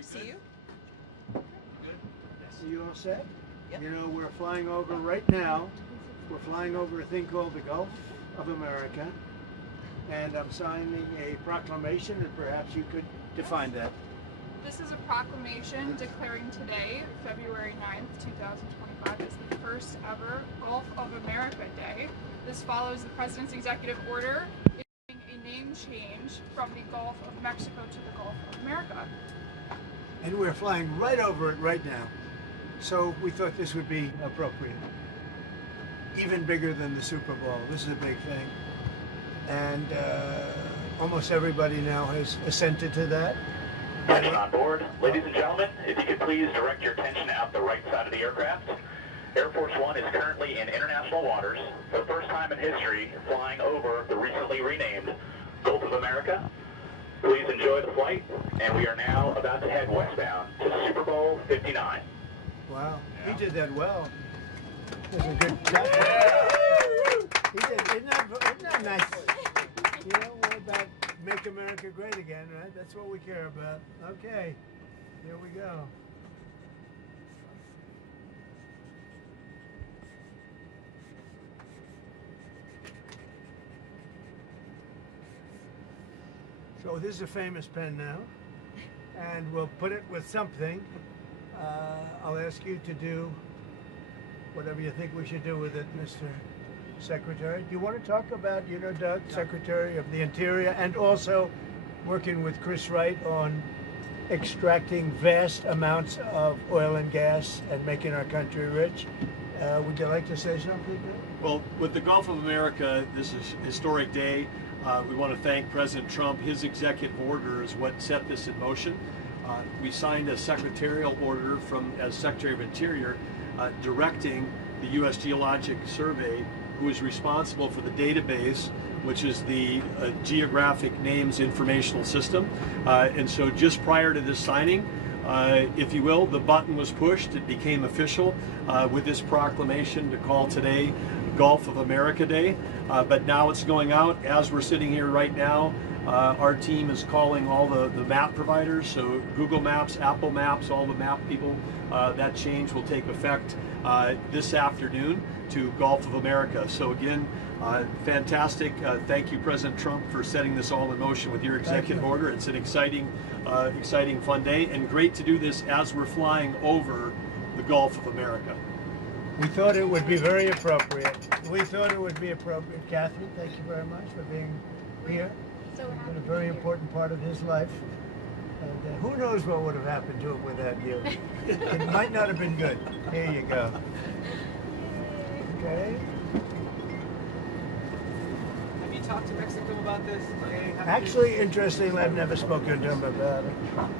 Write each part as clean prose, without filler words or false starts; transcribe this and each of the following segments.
to see you. Good. You all set? Yep. You know, we're flying over right now. We're flying over a thing called the Gulf of America, and I'm signing a proclamation, and perhaps you could define that. This is a proclamation declaring today, February 9th, 2025, as the first ever Gulf of America Day. This follows the President's executive order issuing a name change from the Gulf of Mexico to the Gulf of America. And we're flying right over it right now. So we thought this would be appropriate. Even bigger than the Super Bowl. This is a big thing. And almost everybody now has assented to that. Attention on board. Ladies and gentlemen, if you could please direct your attention out the right side of the aircraft. Air Force One is currently in international waters, for the first time in history, flying over the recently renamed Gulf of America. Please enjoy the flight, and we are now about to head westbound to Super Bowl 59. Wow, he did that well. That's a good job. He did, isn't that nice? You know, we're about make America great again, right? That's what we care about. Okay, here we go. So this is a famous pen now, and we'll put it with something. I'll ask you to do whatever you think we should do with it, Mr. Secretary. Do you want to talk about, you know, Doug, Secretary of the Interior, and also working with Chris Wright on extracting vast amounts of oil and gas and making our country rich? Would you like to say something? Well, with the Gulf of America, this is a historic day. We want to thank President Trump. His executive order is what set this in motion. We signed a secretarial order as Secretary of Interior directing the U.S. Geologic Survey, who is responsible for the database, which is the Geographic Names Informational System. And so just prior to this signing, if you will, the button was pushed. It became official with this proclamation to call today Gulf of America Day. But now it's going out. As we're sitting here right now, our team is calling all the map providers, so Google Maps, Apple Maps, all the map people. That change will take effect this afternoon to Gulf of America. So again, fantastic. Thank you, President Trump, for setting this all in motion with your executive order. It's an exciting, fun day, and great to do this as we're flying over the Gulf of America. We thought it would be very appropriate. We thought it would be appropriate. Catherine, thank you very much for being here. So It's been a very important part of his life. And who knows what would have happened to him without you. It might not have been good. Here you go. Okay. Have you talked to Mexico about this? Actually, interestingly, I've never spoken to him about it.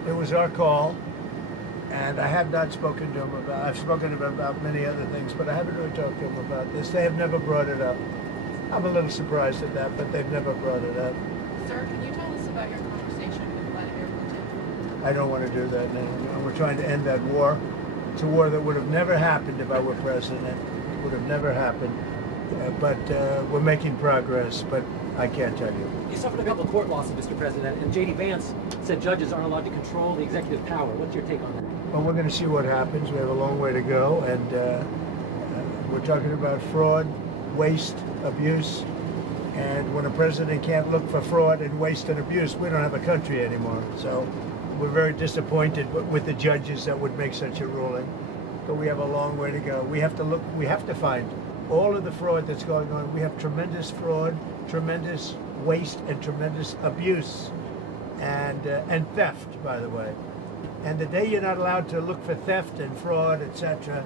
It was our call, and I have not spoken to him about it. I've spoken to him about many other things, but I haven't really talked to him about this. They have never brought it up. I'm a little surprised at that, but they've never brought it up. Sir, can you tell us about your conversation with Vladimir Putin? I don't want to do that now. We're trying to end that war. It's a war that would have never happened if I were president. It would have never happened. But we're making progress, but I can't tell you. You suffered a couple of court losses, Mr. President, and J.D. Vance said judges aren't allowed to control the executive power. What's your take on that? Well, we're going to see what happens. We have a long way to go, and we're talking about fraud, waste, abuse, and when a president can't look for fraud and waste and abuse, we don't have a country anymore. So we're very disappointed with the judges that would make such a ruling, but we have a long way to go. We have to find all of the fraud that's going on. We have tremendous fraud, tremendous waste, and tremendous abuse, and theft, by the way. And the day you're not allowed to look for theft and fraud, etc.,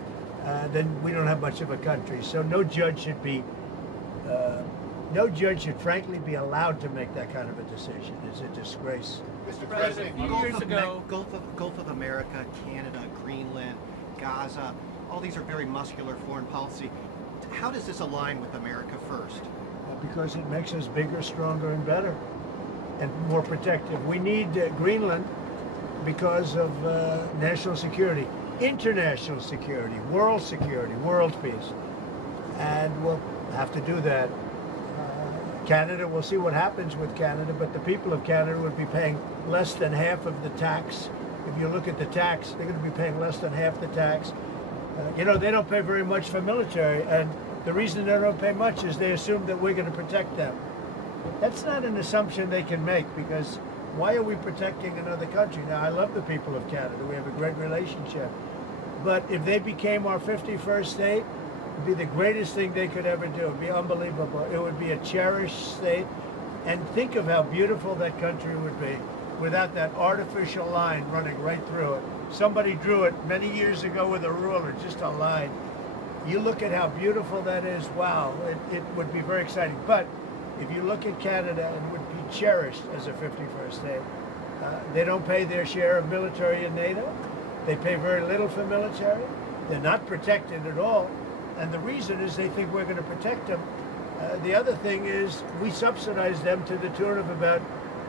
then we don't have much of a country. So no judge should frankly be allowed to make that kind of a decision. It's a disgrace. Mr. President, a few years ago, Gulf of America, Canada, Greenland, Gaza, all these are very muscular foreign policy. How does this align with America first? Because it makes us bigger, stronger, and better, and more protective. We need Greenland because of national security, international security, world peace. And we'll have to do that. Canada, we'll see what happens with Canada, but the people of Canada would be paying less than half of the tax If you look at the tax, they're going to be paying less than half the tax. You know, they don't pay very much for military, and the reason they don't pay much is they assume that we're going to protect them. That's not an assumption they can make, because why are we protecting another country? Now, I love the people of Canada. We have a great relationship. But if they became our 51st state, it would be the greatest thing they could ever do. It would be unbelievable. It would be a cherished state. And think of how beautiful that country would be without that artificial line running right through it. Somebody drew it many years ago with a ruler, just a line. You look at how beautiful that is, wow, it would be very exciting. But if you look at Canada, it would be cherished as a 51st state. They don't pay their share of military in NATO. They pay very little for military. They're not protected at all. And the reason is they think we're going to protect them. The other thing is we subsidize them to the tune of about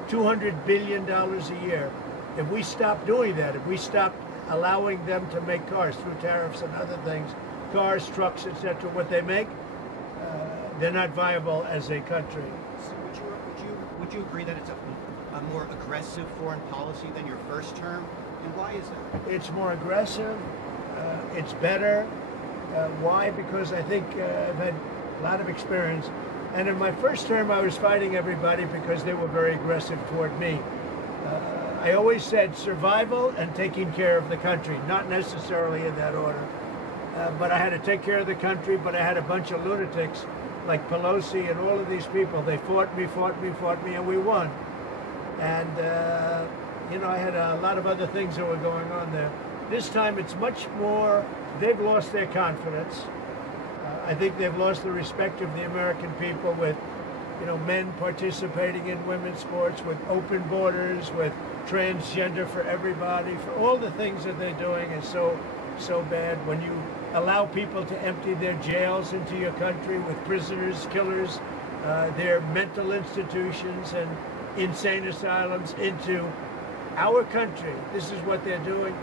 $200 billion a year. If we stop doing that, if we stop allowing them to make cars through tariffs and other things, cars, trucks, etc., what they make, they're not viable as a country. So would you agree that it's a more aggressive foreign policy than your first term? And why is that? It's more aggressive. It's better. Why? Because I think I've had a lot of experience. And in my first term, I was fighting everybody because they were very aggressive toward me. I always said survival and taking care of the country, not necessarily in that order. But I had to take care of the country, but I had a bunch of lunatics like Pelosi and all of these people. They fought me, and we won. And, you know, I had a lot of other things that were going on there. This time it's much more, they've lost their confidence. I think they've lost the respect of the American people with, you know, men participating in women's sports, with open borders, with transgender for everybody, for all the things that they're doing is so bad. When you allow people to empty their jails into your country with prisoners, killers, their mental institutions and insane asylums into our country, this is what they're doing.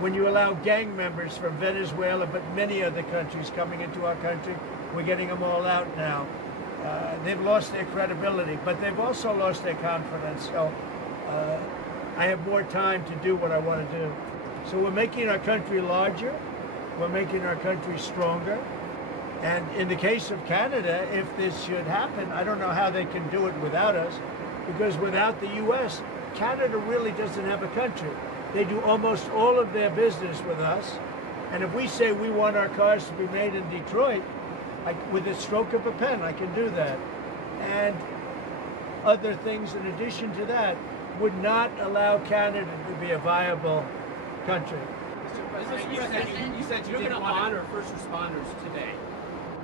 When you allow gang members from Venezuela, but many other countries coming into our country, we're getting them all out now. They've lost their credibility, but they've also lost their confidence. So I have more time to do what I want to do. So we're making our country larger. We're making our country stronger. And in the case of Canada, if this should happen, I don't know how they can do it without us, because without the U.S., Canada really doesn't have a country. They do almost all of their business with us. And if we say we want our cars to be made in Detroit, with a stroke of a pen, I can do that. And other things in addition to that would not allow Canada to be a viable country. Mr. President, you said you You're going didn't to want honor first responders today,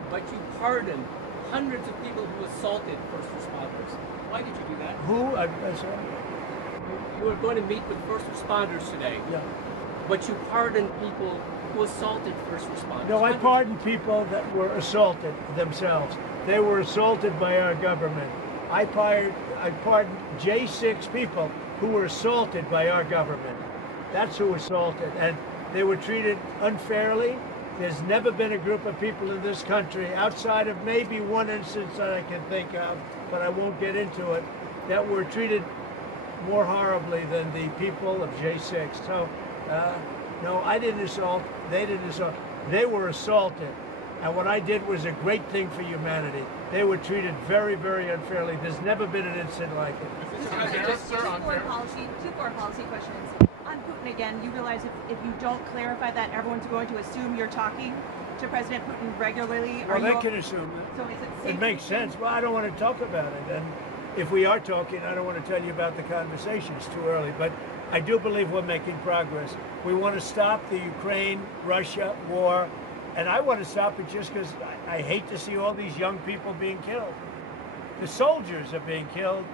but you pardoned hundreds of people who assaulted first responders. Why did you do that? Who? I'm sorry. You were going to meet with first responders today, Yeah. but you pardoned people who assaulted first responders. No, I pardoned people that were assaulted themselves. They were assaulted by our government. I pardoned J6 people who were assaulted by our government. That's who assaulted, and they were treated unfairly. There's never been a group of people in this country, outside of maybe one instance that I can think of, but I won't get into it, that were treated more horribly than the people of J6. So, no, I didn't assault. They didn't assault. They were assaulted. And what I did was a great thing for humanity. They were treated very, very unfairly. There's never been an incident like it. Two foreign policy questions. On Putin again, you realize if you don't clarify that, everyone's going to assume you're talking to President Putin regularly. Well, they can assume that. So is it safe? It makes sense. Well, I don't want to talk about it. And if we are talking, I don't want to tell you about the conversation. It's too early. But I do believe we're making progress. We want to stop the Ukraine-Russia war. And I want to stop it just because I hate to see all these young people being killed. The soldiers are being killed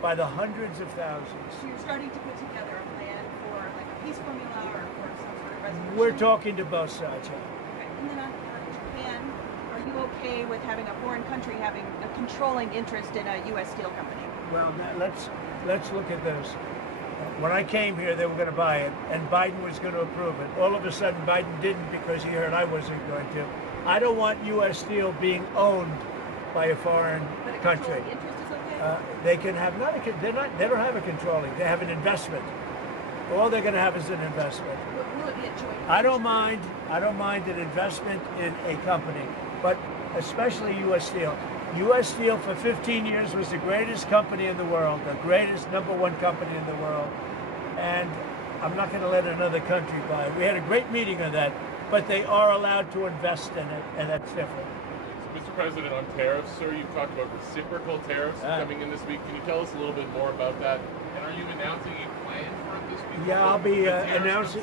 by the hundreds of thousands. So you're starting to put together a plan for like a peace formula or some sort of resolution? We're talking to both sides. Okay. And then on Japan, are you okay with having a foreign country having a controlling interest in a U.S. steel company? Well, now let's look at this. When I came here, they were going to buy it, and Biden was going to approve it. All of a sudden, Biden didn't because he heard I wasn't going to. I don't want U.S. steel being owned by a foreign country. Interest is okay? They can have they don't have a controlling. They have an investment. All they're going to have is an investment. Will it be a joint? I don't mind an investment in a company, but especially U.S. Steel. U.S. Steel for 15 years was the greatest company in the world, the greatest #1 company in the world, and I'm not going to let another country buy it. We had a great meeting on that, but they are allowed to invest in it, and that's different. Mr. President, on tariffs, sir, you've talked about reciprocal tariffs coming in this week. Can you tell us a little bit more about that? And are you announcing a plan for it this week? Yeah, I'll be announcing.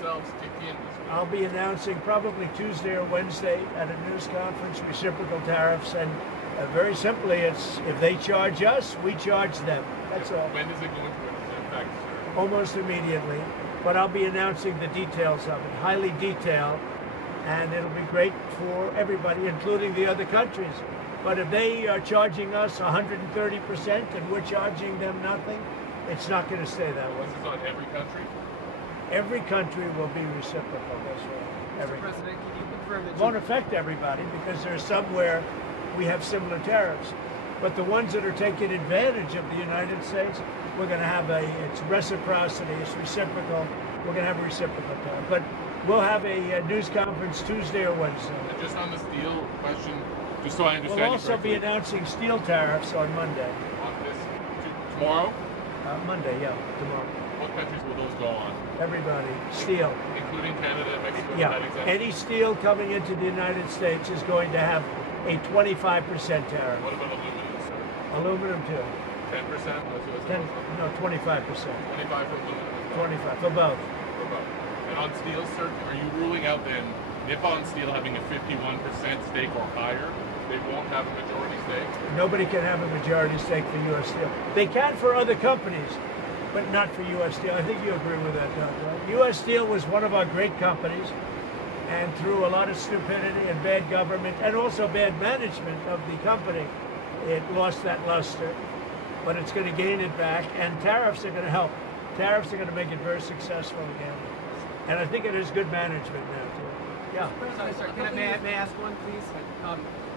I'll be announcing probably Tuesday or Wednesday at a news conference reciprocal tariffs, and very simply, it's if they charge us, we charge them. That's all. When is it going to affect, sir? Almost immediately, but I'll be announcing the details of it, highly detailed, and it'll be great for everybody, including the other countries. But if they are charging us 130% and we're charging them nothing, it's not going to stay that way. This is on every country? Every country will be reciprocal, that's right. Every. Mr. President, can you confirm that It won't affect everybody because there's somewhere we have similar tariffs. But the ones that are taking advantage of the United States, we're going to have it's reciprocity, it's reciprocal. We're going to have a reciprocal tariff. But we'll have a news conference Tuesday or Wednesday. And just on the steel question, just so I understand. We'll also be announcing steel tariffs on Monday. On this, tomorrow? Monday, yeah, tomorrow. What countries will those go on? Everybody, steel. Including Canada and Mexico? Yeah, any steel coming into the United States is going to have a 25% tariff. What about aluminum, sir? Aluminum too. 10%? No, 25%. 25 for aluminum? 25 for both. For both. And on steel, sir, are you ruling out then Nippon Steel having a 51% stake or higher? They won't have a majority stake? Nobody can have a majority stake for U.S. Steel. They can for other companies, but not for U.S. Steel. I think you agree with that, don't you? U.S. Steel was one of our great companies, and through a lot of stupidity and bad government and also bad management of the company, it lost that luster. But it's going to gain it back, and tariffs are going to help. Tariffs are going to make it very successful again. And I think it is good management now, too. Yeah. Sir, may I ask one, please?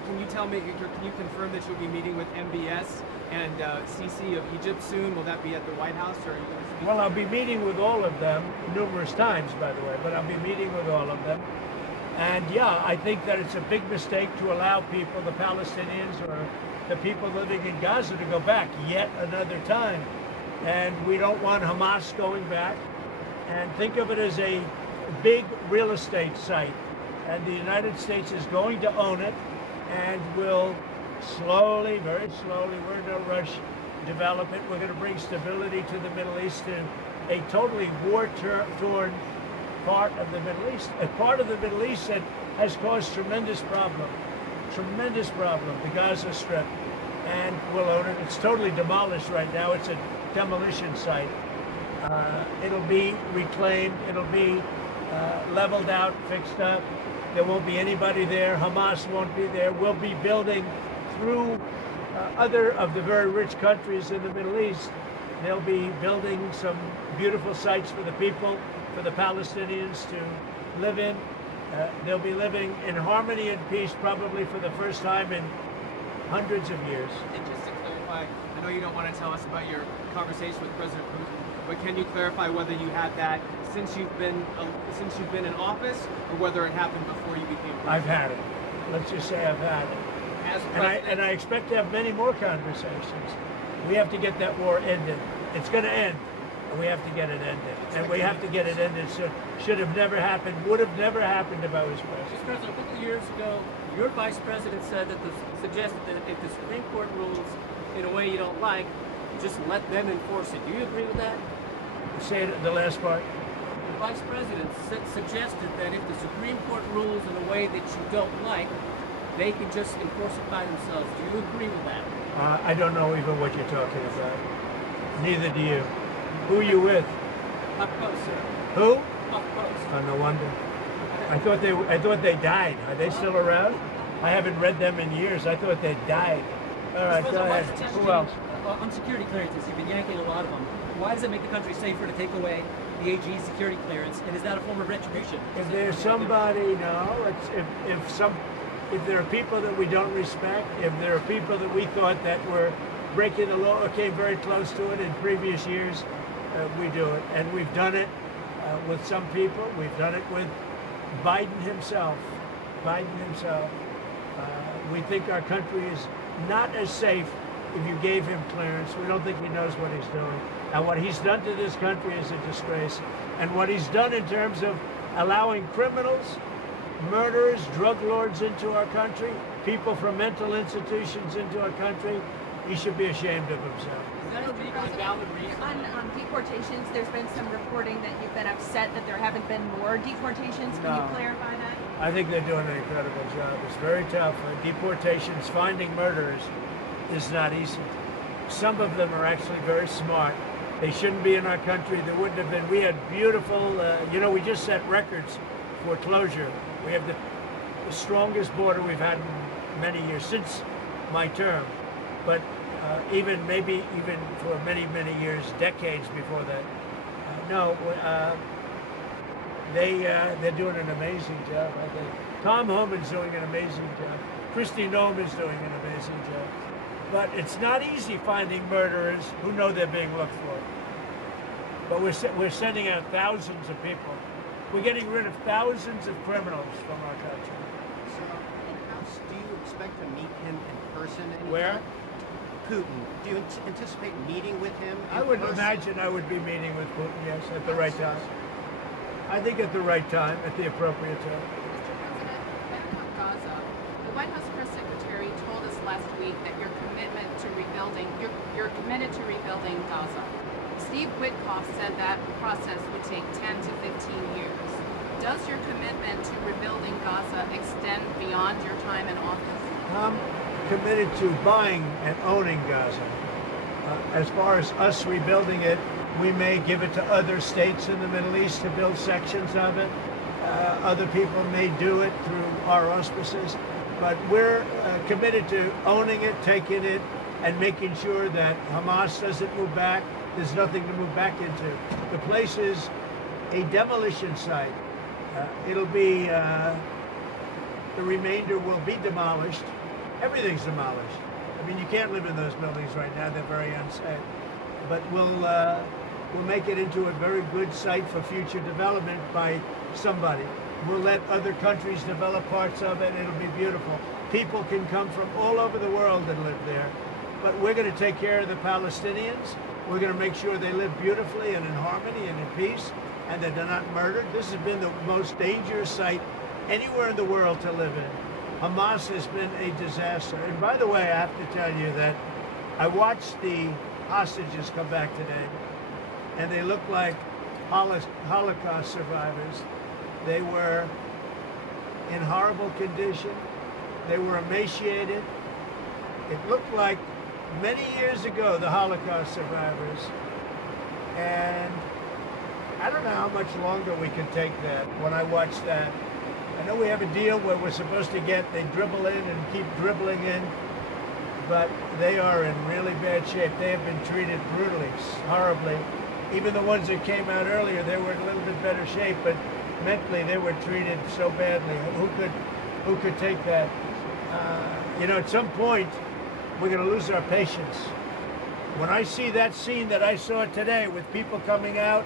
Can you tell me, can you confirm that you'll be meeting with MBS and Sisi of Egypt soon? Will that be at the White House, or are you going to speak? Well, I'll be meeting with all of them numerous times, by the way, but I'll be meeting with all of them. And yeah, I think that it's a big mistake to allow people, the Palestinians or the people living in Gaza, to go back yet another time. And we don't want Hamas going back. And think of it as a big real estate site. And the United States is going to own it and will slowly, very slowly, we're in no rush, develop it. We're going to bring stability to the Middle East in a totally war-torn part of the Middle East. A part of the Middle East that has caused tremendous problem, the Gaza Strip. And we'll own it. It's totally demolished right now. It's a demolition site. It'll be reclaimed. It'll be leveled out, fixed up. There won't be anybody there. Hamas won't be there. We'll be building through other of the very rich countries in the Middle East. They'll be building some beautiful sites for the people, for the Palestinians to live in. They'll be living in harmony and peace probably for the first time in hundreds of years. And just to clarify, I know you don't want to tell us about your conversation with President Putin, but can you clarify whether you had that since you've been in office, or whether it happened before you became president? I've had it. Let's just say I've had it. And I expect to have many more conversations. We have to get that war ended. It's going to end, and we have to get it ended. And we have to get it ended. So should have never happened, would have never happened if I was president. Mr. President, a couple of years ago, your vice president suggested that if the Supreme Court rules in a way you don't like, just let them enforce it. Do you agree with that? Say it, the last part. The vice president suggested that if the Supreme Court rules in a way that you don't like, they can just enforce it by themselves. Do you agree with that? I don't know even what you're talking about. Neither do you. Who are you with? HuffPost, sir. Who? HuffPost. Oh, no wonder. I thought they died. Are they still around? I haven't read them in years. I thought they died. All right, go ahead. Who else? On security clearances, you've been yanking a lot of them. Why does it make the country safer to take away the AG's security clearance, and is that a form of retribution? If there's somebody, no. If there are people that we don't respect, if there are people that we thought that were breaking the law or came very close to it in previous years, we do it. And we've done it with some people. We've done it with Biden himself. We think our country is not as safe if you gave him clearance. We don't think he knows what he's doing. And what he's done to this country is a disgrace. And what he's done in terms of allowing criminals, murderers, drug lords into our country, people from mental institutions into our country, he should be ashamed of himself. Is that a legally valid reason? On deportations, there's been some reporting that you've been upset that there haven't been more deportations. Can you clarify that? I think they're doing an incredible job. It's very tough. Deportations, finding murderers is not easy. Some of them are actually very smart. They shouldn't be in our country. There wouldn't have been. We had beautiful, we just set records for closure. We have the strongest border we've had in many years, since my term. But even for many, many years, decades before that. They're doing an amazing job, I think. Tom Homan's doing an amazing job. Kristi Noem is doing an amazing job. But it's not easy finding murderers who know they're being looked for. But we're sending out thousands of people. We're getting rid of thousands of criminals from our country. So, in-house, do you expect to meet him in person anytime? Where? Putin. Do you anticipate meeting with him in I would person? imagine I would be meeting with Putin, yes, at the right time. I think at the right time, at the appropriate time. Mr. President, back on Gaza, the White House press secretary told us last week that you're committed to rebuilding Gaza. Steve Witkoff said that process would take 10 to 15 years. Does your commitment to rebuilding Gaza extend beyond your time in office? I'm committed to buying and owning Gaza. As far as us rebuilding it, we may give it to other states in the Middle East to build sections of it. Other people may do it through our auspices. But we're committed to owning it, taking it, and making sure that Hamas doesn't move back. There's nothing to move back into. The place is a demolition site. It'll be, the remainder will be demolished. Everything's demolished. I mean, you can't live in those buildings right now. They're very unsafe. But we'll make it into a very good site for future development by somebody. We'll let other countries develop parts of it. It'll be beautiful. People can come from all over the world and live there. But we're going to take care of the Palestinians. We're going to make sure they live beautifully and in harmony and in peace, and that they're not murdered. This has been the most dangerous site anywhere in the world to live in. Hamas has been a disaster. And by the way, I have to tell you that I watched the hostages come back today, and they look like Holocaust survivors. They were in horrible condition. They were emaciated. It looked like many years ago, the Holocaust survivors. And I don't know how much longer we can take that. When I watch that, I know we have a deal where we're supposed to they dribble in and keep dribbling in, but they are in really bad shape. They have been treated brutally, horribly. Even the ones that came out earlier, they were in a little bit better shape, but mentally they were treated so badly. Who could take that? At some point, we're going to lose our patience. When I see that scene that I saw today with people coming out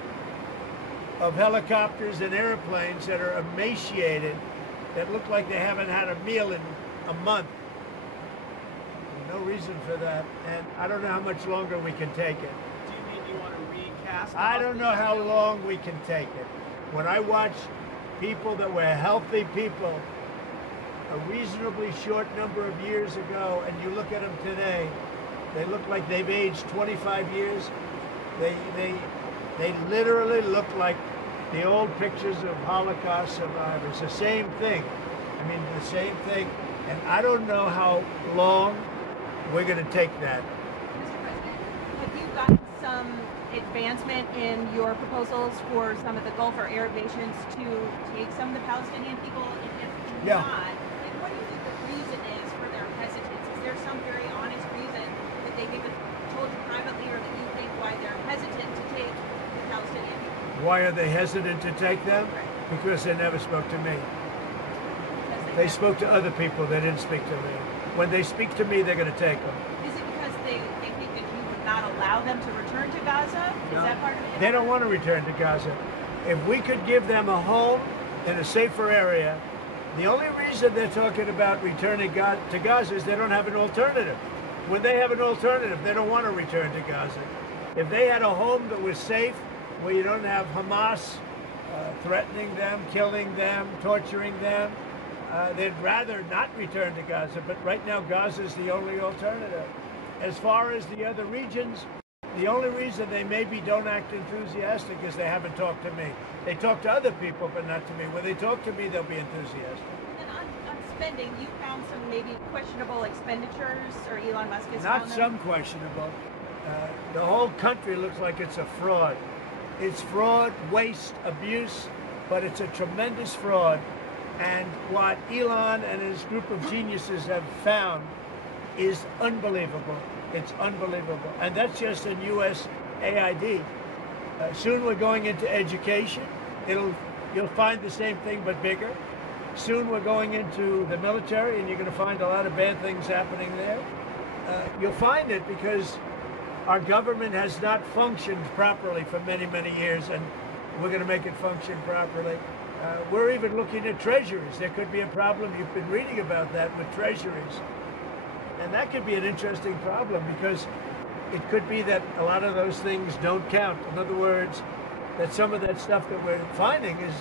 of helicopters and airplanes that are emaciated, that look like they haven't had a meal in a month, no reason for that. And I don't know how much longer we can take it. Do you mean you want to recast? I don't know how long we can take it. When I watch people that were healthy people a reasonably short number of years ago, and you look at them today, they look like they've aged 25 years. They literally look like the old pictures of Holocaust survivors. The same thing. I mean, the same thing. And I don't know how long we're going to take that. Mr. President, have you gotten some advancement in your proposals for some of the Gulf or Arab nations to take some of the Palestinian people? And if not, like, what do you think the reason is for their hesitance? Is there some very honest reason that they haven't told you privately, or that you think why they're hesitant to take the Palestinian people? Why are they hesitant to take them? Because they never spoke to me. They spoke to other people. They didn't speak to me. When they speak to me, they're going to take them. Is it because they think that you would not allow them to return to Gaza? Is that part of it? They don't want to return to Gaza. If we could give them a home in a safer area, the only reason they're talking about returning to Gaza is they don't have an alternative. When they have an alternative, they don't want to return to Gaza. If they had a home that was safe, where you don't have Hamas threatening them, killing them, torturing them, they'd rather not return to Gaza. But right now, Gaza is the only alternative. As far as the other regions, the only reason they maybe don't act enthusiastic is they haven't talked to me. They talk to other people, but not to me. When they talk to me, they'll be enthusiastic. And on spending, you found some maybe questionable expenditures, or Elon Musk has Not found them? some questionable. The whole country looks like it's a fraud. It's fraud, waste, abuse, but it's a tremendous fraud. And what Elon and his group of geniuses have found is unbelievable. It's unbelievable. And that's just in USAID. Soon we're going into education. You'll find the same thing but bigger. Soon we're going into the military, and you're going to find a lot of bad things happening there. You'll find it because our government has not functioned properly for many, many years, and we're going to make it function properly. We're even looking at treasuries. There could be a problem. You've been reading about that with treasuries. And that could be an interesting problem because it could be that a lot of those things don't count. In other words, that some of that stuff that we're finding is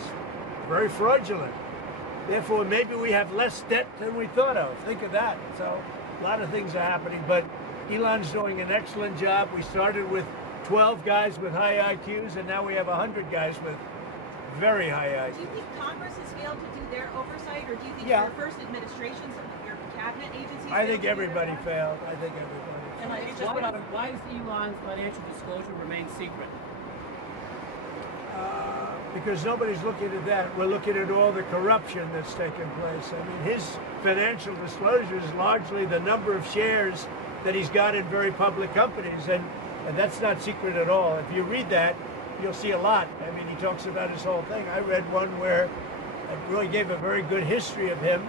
very fraudulent. Therefore, maybe we have less debt than we thought of. Think of that. So a lot of things are happening, but Elon's doing an excellent job. We started with 12 guys with high IQs, and now we have 100 guys with very high IQs. Do you think Congress has failed to do their oversight, or do you think Yeah. your first administration, some of your cabinet agencies? I think failed to do everybody their job? failed. I think everybody failed. And why does Elon's financial disclosure remain secret? Because nobody's looking at that. We're looking at all the corruption that's taken place. I mean, his financial disclosure is largely the number of shares that he's got in very public companies, and that's not secret at all. If you read that, you'll see a lot. I mean, he talks about his whole thing. I read one where it really gave a very good history of him,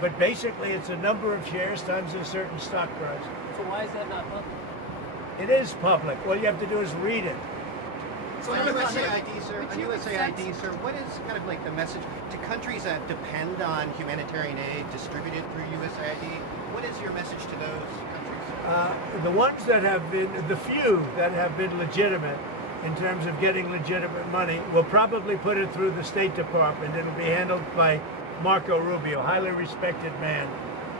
but basically it's a number of shares times a certain stock price. So why is that not public? It is public. All you have to do is read it. So on USAID, sir, what is kind of like the message to countries that depend on humanitarian aid distributed through USAID? What is your message to those countries? The ones that have been, the few that have been legitimate in terms of getting legitimate money, will probably put it through the State Department. It'll be handled by Marco Rubio, highly respected man,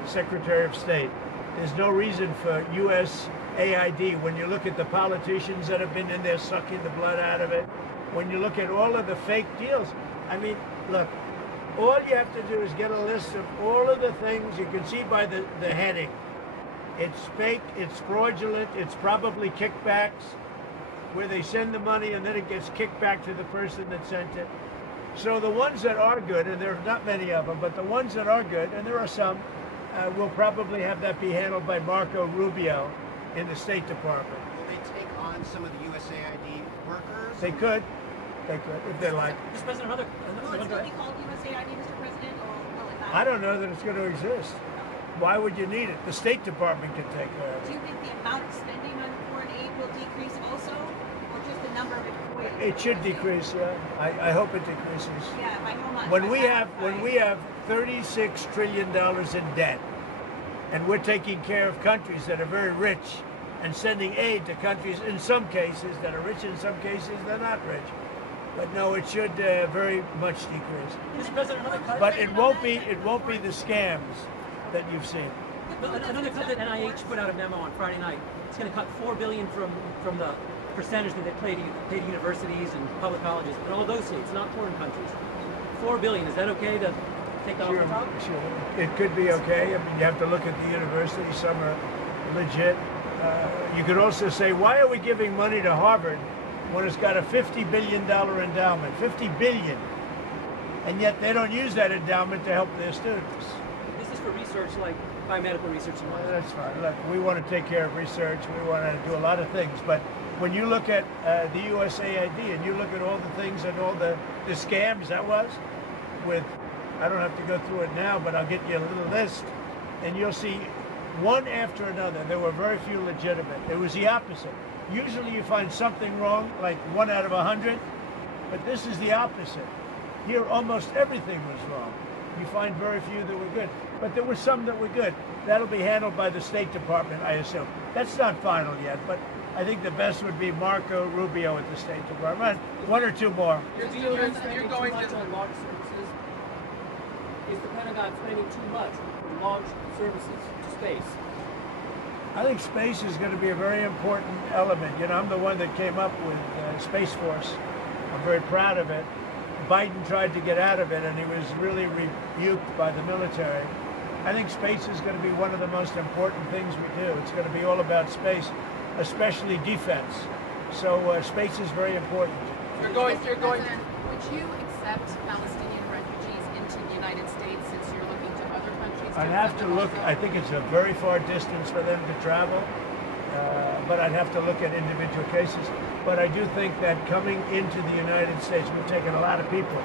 Secretary of State. There's no reason for USAID, when you look at the politicians that have been in there sucking the blood out of it, when you look at all of the fake deals, I mean, look, all you have to do is get a list of all of the things you can see by the heading. It's fake, it's fraudulent, it's probably kickbacks, where they send the money and then it gets kicked back to the person that sent it. So the ones that are good, and there are not many of them, but the ones that are good, and there are some, will probably have that be handled by Marco Rubio in the State Department. Will they take on some of the USAID workers? They could, if they like. Mr. President, another Will it still be called USAID, Mr. President, or will it not? I don't know that it's going to exist. Why would you need it? The State Department can take care of Do it. you think the amount of spending on foreign aid will decrease also, or just the number of employees? It should decrease, yeah. I hope it decreases. Yeah, by how much? When By we half, have $36 trillion in debt, and we're taking care of countries that are very rich and sending aid to countries in some cases that are rich, in some cases they're not rich. But no, it should very much decrease. Mr. President, But it won't be the scams that you've seen. another cut that NIH put out a memo on Friday night. It's going to cut $4 billion from the percentage that they pay to universities and public colleges in all those states, not foreign countries. $4 billion. Is that okay to take that off the top? Sure. It could be okay. I mean, you have to look at the universities. Some are legit. You could also say, why are we giving money to Harvard when it's got a $50 billion endowment? $50 billion. And yet they don't use that endowment to help their students. This is for research like biomedical research and all that. That's fine. Look, we want to take care of research. We want to do a lot of things. But when you look at the USAID and you look at all the things and all the scams that was with, I don't have to go through it now, but I'll get you a little list, and you'll see one after another. There were very few legitimate. It was the opposite. Usually you find something wrong, like 1 out of 100, But this is the opposite. Here, almost everything was wrong. You find very few that were good, but there were some that were good. That'll be handled by the State Department, I assume. That's not final yet, but I think the best would be Marco Rubio at the State Department. One or two more. You're going to launch services. Is the Pentagon spending too much on launch services to space? I think space is going to be a very important element. You know, I'm the one that came up with Space Force. I'm very proud of it. Biden tried to get out of it, and he was really rebuked by the military. I think space is going to be one of the most important things we do. It's going to be all about space, especially defense. So space is very important. Mr. President, would you accept Palestinian refugees into the United States since you're looking to other countries? I'd have to look. I think it's a very far distance for them to travel, but I'd have to look at individual cases. But I do think that coming into the United States, we've taken a lot of people,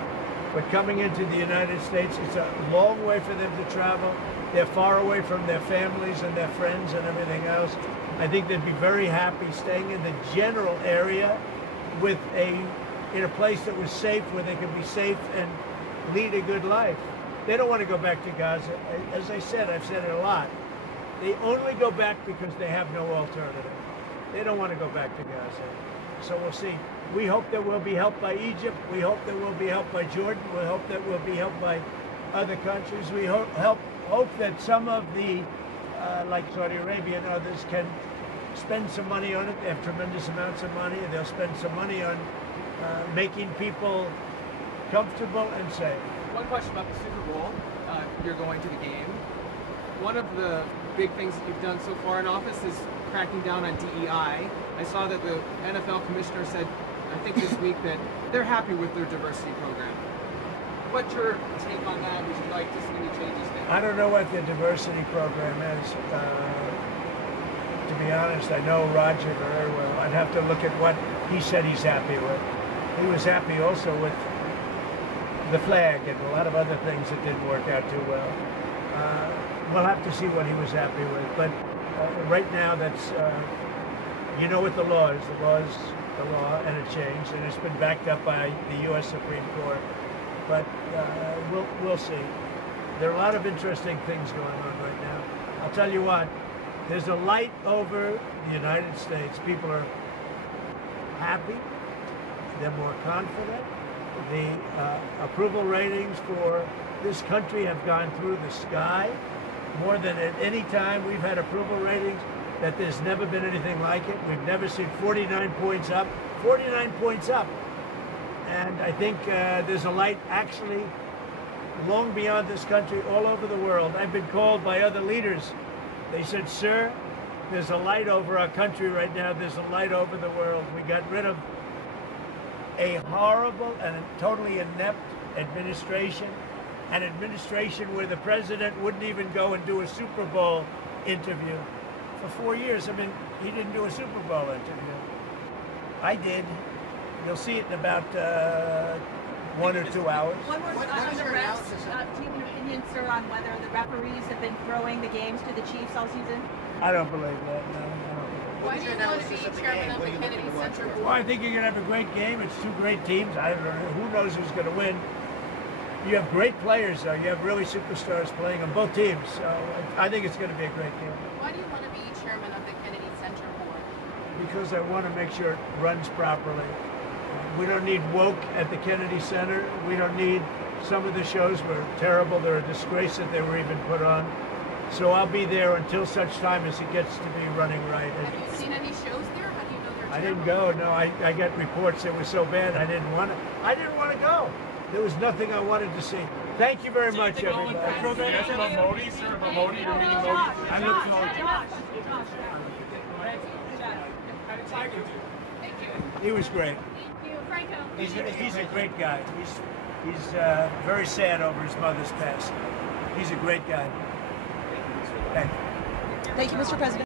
but coming into the United States, it's a long way for them to travel. They're far away from their families and their friends and everything else. I think they'd be very happy staying in the general area with in a place that was safe, where they could be safe and lead a good life. They don't want to go back to Gaza. As I said, I've said it a lot. They only go back because they have no alternative. They don't want to go back to Gaza. So we'll see. We hope that we'll be helped by Egypt. We hope that we'll be helped by Jordan. We hope that we'll be helped by other countries. We hope that some of the, like Saudi Arabia and others, can spend some money on it. They have tremendous amounts of money, and they'll spend some money on making people comfortable and safe. One question about the Super Bowl. You're going to the game. One of the big things that you've done so far in office is cracking down on DEI. I saw that the NFL commissioner said, I think this week, that they're happy with their diversity program. What's your take on that? Would you like to see any changes there? I don't know what the diversity program is. To be honest, I know Roger very well. I'd have to look at what he said he's happy with. He was happy also with the flag and a lot of other things that didn't work out too well. We'll have to see what he was happy with. But right now, that's, you know what the law is. The law is the law, and it changed, and it's been backed up by the U.S. Supreme Court. But we'll see. There are a lot of interesting things going on right now. I'll tell you what, there's a light over the United States. People are happy. They're more confident. The approval ratings for this country have gone through the sky. More than at any time we've had approval ratings that there's never been anything like it. We've never seen 49 points up. 49 points up. And I think there's a light actually long beyond this country, all over the world. I've been called by other leaders. They said, sir, there's a light over our country right now. There's a light over the world. We got rid of a horrible and totally inept administration, an administration where the president wouldn't even go and do a Super Bowl interview. For 4 years, I mean, he didn't do a Super Bowl interview. I did. You'll see it in about 1 or 2 hours. One more on the refs. Do you have an opinion, sir, on whether the referees have been throwing the games to the Chiefs all season? I don't believe that, no. I don't. Why do you want to be chairman of the Kennedy Center Board? Well, I think you're going to have a great game. It's two great teams. I don't know. Who knows who's going to win? You have great players, though. You have really superstars playing on both teams. So I think it's going to be a great game. Why do you want to be chairman of the Kennedy Center Board? Because I want to make sure it runs properly. We don't need woke at the Kennedy Center. We don't need, some of the shows were terrible. They're a disgrace that they were even put on. So I'll be there until such time as it gets to be running right. Have you seen any shows there? How do you know they're terrible? I didn't go. No, I got reports that were so bad I didn't want to go. There was nothing I wanted to see. Thank you very much, everybody. Yes, Modi, sir, Modi, you're meeting Modi. I look forward to it. He was great. Thank you, Franco. He's a great guy. He's very sad over his mother's passing. He's a great guy. Thank you. Thank you, Mr. President.